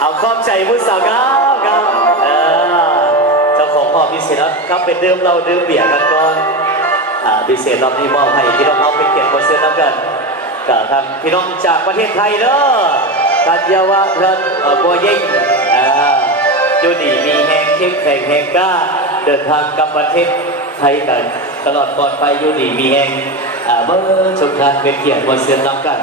เอาขอบใจผู้สาวครับเจ้าของพ่อพิเศษครับเป็นเดิมเราดื่มเบียร์กันก่อนพิเศษรอบนี้มอบให้พี่น้องเอาเป็นเกียรติคนเสื้อน้ำกันกับทางพี่น้องจากประเทศไทยเด้อกัญญาวะรัตน์บัวยิ่งอยู่ดีมีแหงเข้มแข็งแหงกล้าเดินทางกลับประเทศไทยกันตลอดปลอดภัยอยู่ดีมีแหงเมื่อชมทานเป็นเกียรติคนเสื้อน้ำกัน